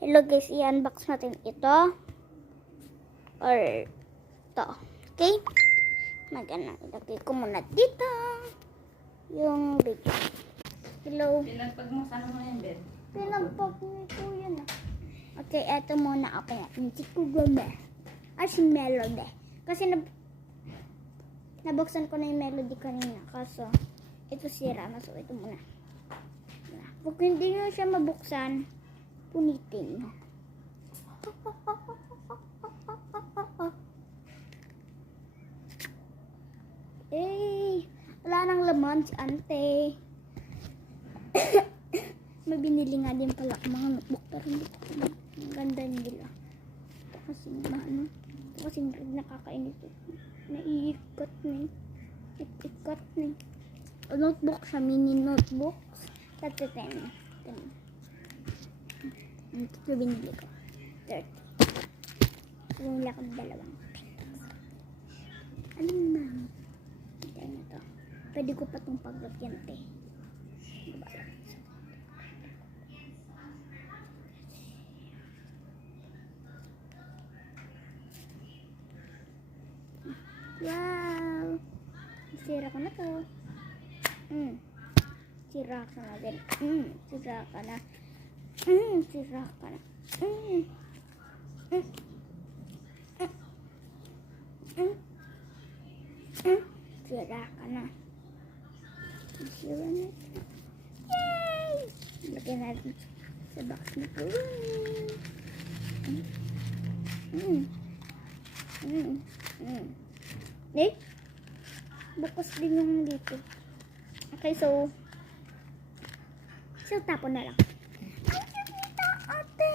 Hello guys, i-unbox natin ito. Or ito. Okay? Ilagay ko muna dito. Yung video. Hello. Pinagpagmusan mo yan, Ben. Pinagpag nito yun ah. Okay, eto muna ako natin. Si Kugome. Si Melody. Kasi nabuksan ko na yung Melody kanina. Kaso, ito sira na. So, ito muna. Kung hindi nyo siya mabuksan, punitin nyo. Eh, wala nang laman si ante. May binili nga din pala ang mga notebook pero hindi ko ang ganda nila. Ito kasing ano, ito kasing nakakainis. Naiikot na ikot na notebook siya, mini notebook. That's it. Ito binili ko. 30. Yung lakad dalawang. Alam mo na. Ito na to. Pwede ko pa itong paglagyan, te. Diba? Wow! Sira ko na to. Sira ka na din. Sira ka na. Sira ka na. Sira ka na. Sira na. Yay! Lagyan natin sa box na po. Eh? Bukas din yung dito. Okay, so tapon na lang. Ang cute nito, ate.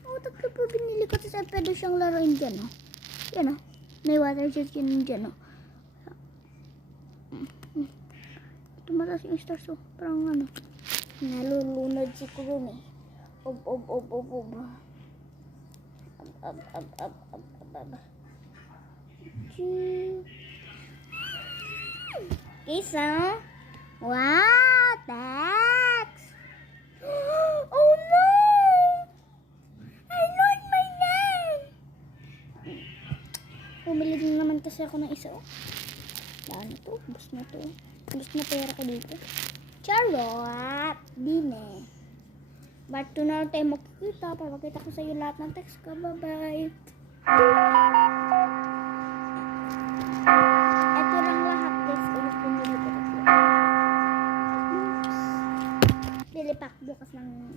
Oh, tatlo po binili ko. Tapos pwede siyang laruin dyan, oh. Yan, oh. May water jet yun dyan, oh. Tumataas yung stars, oh. Parang ano. Nalulunod si Kurumi. Ob. Ab. Isa. Wow, thanks. Oh no! I learned my name. Bumili din naman kasi ako ng isa. Daan na to. Bus na to. Bus na pera ko dito. Charot! Bine. But to na tayo makikita. Papakita ko sa iyo lahat ng text ko. Bye-bye. Ito lang lahat guys. Ulit bumili ko. Dilipak bukas ng